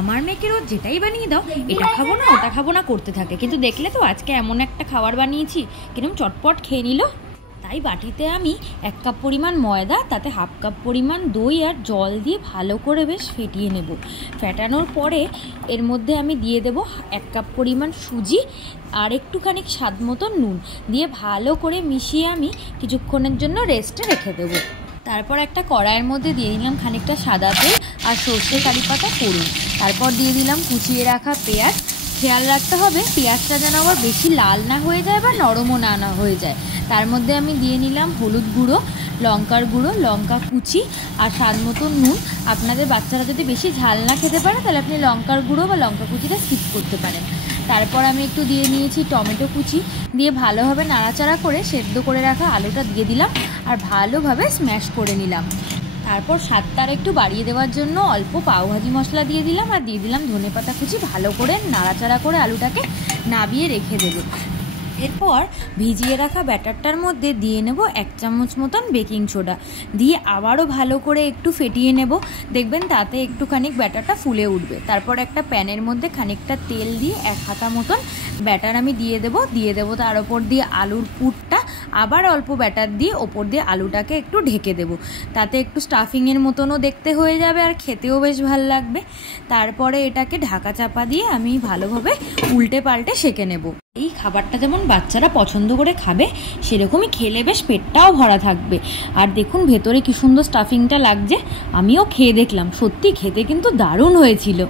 আমার মেয়েকে রোজ যেটাই বানিয়ে দাও, এটা খাবো না ওটা খাবো না করতে থাকে, কিন্তু দেখলে তো আজকে এমন একটা খাবার বানিয়েছি কিরকম চটপট খেয়ে নিল। তাই বাটিতে আমি 1 কাপ পরিমাণ ময়দা, তাতে 1/2 কাপ পরিমাণ দই আর জল দিয়ে ভালো করে বেশ ফেটিয়ে নেব। ফেটানোর পরে এর মধ্যে আমি দিয়ে দেব 1 কাপ পরিমাণ সুজি আর একটুখানি স্বাদ মতো নুন দিয়ে ভালো করে মিশিয়ে আমি কিছুক্ষণের জন্য রেস্টে রেখে দেবো। তারপর একটা কড়াইয়ের মধ্যে দিয়ে দিলাম খানিকটা সাদা তেল আর সর্ষে কারি পাতা ফোড়ন। তারপর দিয়ে দিলাম কুচিয়ে রাখা পেঁয়াজ। খেয়াল রাখতে হবে পেঁয়াজটা যেন আবার বেশি লাল না হয়ে যায় বা নরমও না হয়ে যায়। তার মধ্যে আমি দিয়ে নিলাম হলুদ গুঁড়ো, লঙ্কার গুঁড়ো, লঙ্কা কুচি আর স্বাদ মতো নুন। আপনাদের বাচ্চারা যদি বেশি ঝাল না খেতে পারে তাহলে আপনি লঙ্কার গুঁড়ো বা লঙ্কা কুচিটা স্কিপ করতে পারেন। তারপর আমি একটু দিয়ে নিয়েছি টমেটো কুচি, দিয়ে ভালোভাবে নাড়াচাড়া করে সেদ্ধ করে রাখা আলুটা দিয়ে দিলাম আর ভালোভাবে স্ম্যাশ করে নিলাম। তারপর স্বাদটা একটু বাড়িয়ে দেওয়ার জন্য অল্প পাওভাজি মশলা দিয়ে দিলাম আর দিয়ে দিলাম ধনেপাতা কুচি। ভালো করে নাড়াচাড়া করে আলুটাকে নাবিয়ে রেখে দেবো। এরপর ভিজিয়ে রাখা ব্যাটারটার মধ্যে দিয়ে নেব 1 চামচ মতন বেকিং সোডা, দিয়ে আবারও ভালো করে একটু ফেটিয়ে নেব। দেখবেন তাতে একটুখানি ব্যাটারটা ফুলে উঠবে। তারপর একটা প্যানের মধ্যে খানিকটা তেল দিয়ে 1 হাতা মতন ব্যাটার আমি দিয়ে দেবো তার ওপর দিয়ে আলুর পুরটা, আবার অল্প ব্যাটার দিয়ে ওপর দিয়ে আলুটাকে একটু ঢেকে দেবো। তাতে একটু স্টাফিংয়ের মতনও দেখতে হয়ে যাবে আর খেতেও বেশ ভালো লাগবে। তারপরে এটাকে ঢাকা চাপা দিয়ে আমি ভালোভাবে উল্টে পাল্টে সেঁকে নেব। এই খাবারটা যেমন বাচ্চারা পছন্দ করে খাবে, সেরকমই খেলে বেশ পেটটাও ভরা থাকবে। আর দেখুন ভেতরে কি সুন্দর স্টাফিংটা লাগছে। আমিও খেয়ে দেখলাম, সত্যি খেতে কিন্তু দারুণ হয়েছিল।